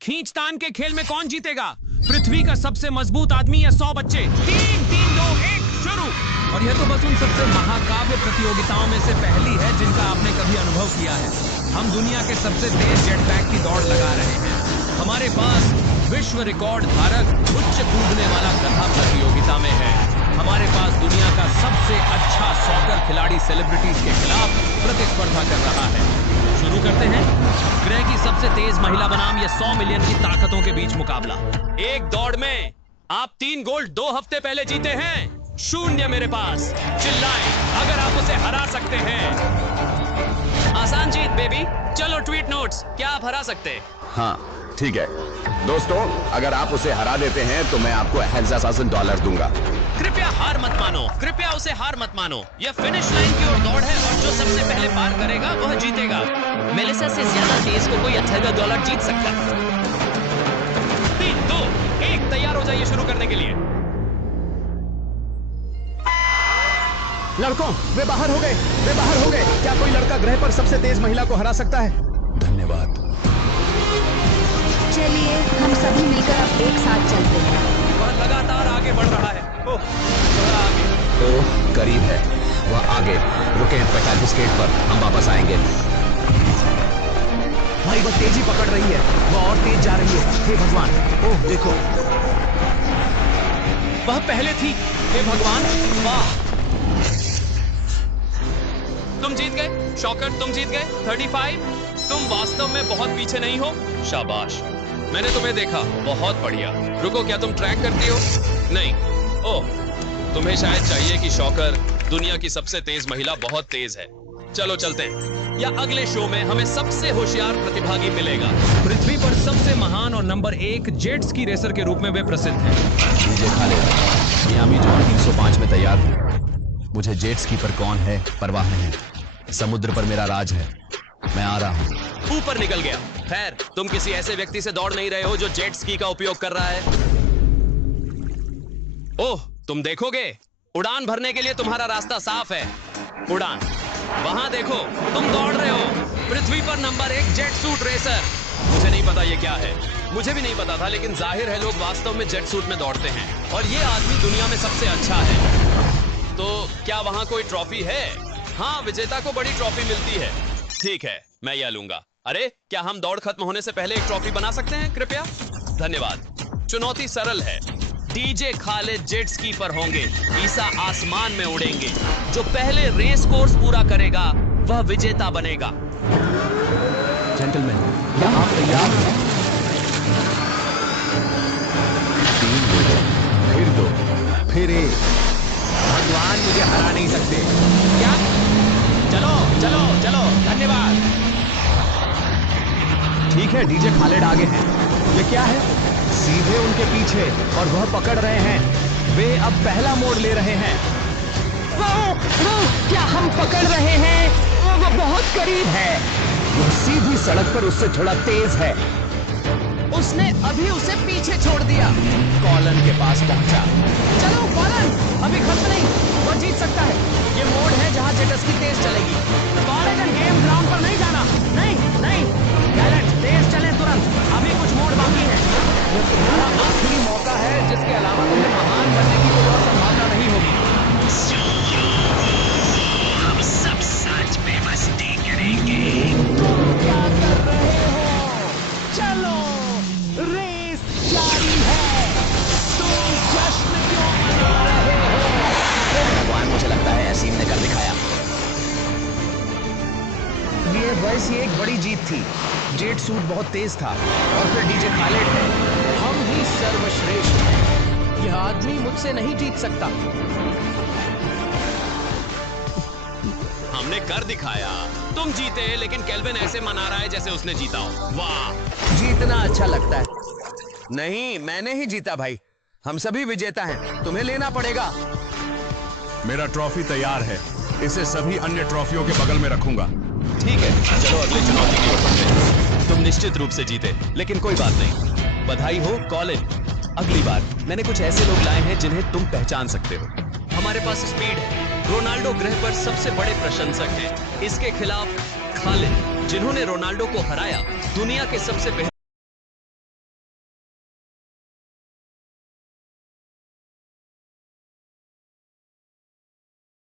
खींचतान के खेल में कौन जीतेगा? पृथ्वी का सबसे मजबूत आदमी या 100 बच्चे? 3 3 2 1 शुरू। और यह तो बस उन सबसे महाकाव्य प्रतियोगिताओं में से पहली है जिनका आपने कभी अनुभव किया है। हम दुनिया के सबसे तेज जेटपैक की दौड़ लगा रहे हैं। हमारे पास विश्व रिकॉर्ड धारक उच्च कूदने वाला गधा प्रतियोगिता में है। हमारे पास दुनिया का सबसे अच्छा सॉकर खिलाड़ी सेलिब्रिटीज के खिलाफ प्रतिस्पर्धा कर रहा है। शुरू करते हैं ग्रह की सबसे तेज महिला बनाम या 100 मिलियन की ताकतों के बीच मुकाबला। एक दौड़ में आप 3 गोल्ड 2 हफ्ते पहले जीते हैं। 0 मेरे पास। चिल्लाएं अगर आप उसे हरा सकते हैं। आसान जीत बेबी। चलो ट्वीट नोट्स, क्या आप हरा सकते? हाँ ठीक है दोस्तों, अगर आप उसे हरा देते हैं तो मैं आपको $1000 दूंगा। कृपया हार मत मानो, कृपया उसे हार मत मानो। यह फिनिश लाइन की ओर दौड़ है और जो सबसे पहले पार करेगा वह जीतेगा। मेलिसा से ज्यादा तेज को कोई $18 जीत सकता है। 3 2 1 तैयार हो जाइए शुरू करने के लिए। लड़कों, वे बाहर हो गए, वे बाहर हो गए। क्या कोई लड़का ग्रह पर सबसे तेज महिला को हरा सकता है? धन्यवाद। चलिए हम सभी मिलकर अब एक साथ चलते हैं। वह लगातार आगे बढ़ रहा है। ओह, थोड़ा आगे। ओह करीब है, वह आगे। रुके 45 गेट पर, हम वापस आएंगे। भाई वह तेजी पकड़ रही है, वह और तेज जा रही है। हे भगवान, ओह देखो, वह पहले थी। हे भगवान, वाह। तुम जीत गए शॉकर, तुम जीत गए। 35। तुम वास्तव में बहुत पीछे नहीं हो। शाबाश, मैंने तुम्हें देखा। बहुत बढ़िया। रुको, क्या तुम ट्रैक करती हो? नहीं। ओह, तुम्हें शायद चाहिए कि शॉकर, दुनिया की सबसे तेज महिला बहुत तेज है। चलो चलते हैं, या अगले शो में हमें सबसे होशियार प्रतिभागी मिलेगा। पृथ्वी पर सबसे महान और नंबर 1 जेट स्की रेसर के रूप में वे प्रसिद्ध हैं। मुझे खा ले। मियामी जॉन 305 में तैयार हूँ। मुझे जेट स्की पर कौन है परवाह नहीं। समुद्र पर मेरा राज है। मैं आ रहा हूँ। ऊपर निकल गया। खैर, तुम किसी ऐसे व्यक्ति से दौड़ नहीं रहे हो जो जेट स्की का उपयोग कर रहा है। ओह, तुम देखोगे? उड़ान भरने के लिए तुम्हारा रास्ता साफ है। उड़ान। वहां देखो, तुम दौड़ रहे हो। पृथ्वी पर नंबर 1 जेट सूट रेसर। मुझे नहीं पता ये क्या है। मुझे भी नहीं पता था, लेकिन जाहिर है लोग वास्तव में जेट सूट में दौड़ते हैं। और ये आदमी दुनिया में सबसे अच्छा है। तो क्या वहां कोई ट्रॉफी है? हाँ, विजेता को बड़ी ट्रॉफी मिलती है। ठीक है, मैं यह लूंगा। अरे, क्या हम दौड़ खत्म होने से पहले एक ट्रॉफी बना सकते हैं कृपया? धन्यवाद। चुनौती सरल है। डीजे खालिद जेट स्की पर होंगे। ईसा आसमान में उड़ेंगे। जो पहले रेस कोर्स पूरा करेगा वह विजेता बनेगा। जेंटलमैन, क्या आप तैयार हैं? 3 दो, फिर 2, फिर 1। भगवान मुझे हरा नहीं सकते। क्या? चलो चलो चलो, धन्यवाद। ठीक है, डीजे खालिद आगे हैं। ये क्या है? सीधे उनके पीछे, और वह पकड़ रहे हैं। वे अब पहला मोड़ ले रहे हैं। क्या हम पकड़ रहे हैं? वो बहुत करीब है। वह सीधी सड़क पर उससे थोड़ा तेज है। उसने अभी उसे पीछे छोड़ दिया। कॉलन के पास पहुंचा। चलो कॉलन, अभी खत्म नहीं, वो जीत सकता है। ये मोड़ है जहां जेट स्की तेज चलेगी। कॉलेज एंड गेम ग्राउंड पर नहीं जाना। नहीं नहीं, गैलेट तेज चले तुरंत, अभी कुछ मोड़ बाकी है। ये तुम्हारा आखिरी मौका है, जिसके अलावा तुम्हें महान बनने की कोई और संभावना नहीं होगी। हम सब सच में मस्ती करेंगे। तुम क्या कर रहे हो? चलो, रेस जारी है। तुम जश्न क्यों मना रहे हो? भगवान, मुझे लगता है ऐसी ने कर दिखाया। ये वैसी एक बड़ी जीत थी। जेट सूट बहुत तेज था, और फिर डीजे खालिद है। हम ही सर्वश्रेष्ठ हैं। यह आदमी मुझसे नहीं जीत सकता। हमने कर दिखाया। तुम जीते, लेकिन केल्विन ऐसे मना रहा है जैसे उसने जीता हो। वाह, जीतना अच्छा लगता है। नहीं, मैंने ही जीता भाई। हम सभी विजेता हैं, तुम्हें लेना पड़ेगा। मेरा ट्रॉफी तैयार है। इसे सभी अन्य ट्रॉफियों के बगल में रखूंगा। ठीक है, चलो अगली चुनौती की ओर बढ़ते हैं। तुम निश्चित रूप से जीते, लेकिन कोई बात नहीं। बधाई हो कॉलिन। अगली बार मैंने कुछ ऐसे लोग लाए हैं जिन्हें तुम पहचान सकते हो। हमारे पास स्पीड है। रोनाल्डो ग्रह पर सबसे बड़े प्रशंसक हैं। इसके खिलाफ खालिद, जिन्होंने रोनाल्डो को हराया, दुनिया के सबसे बेहतर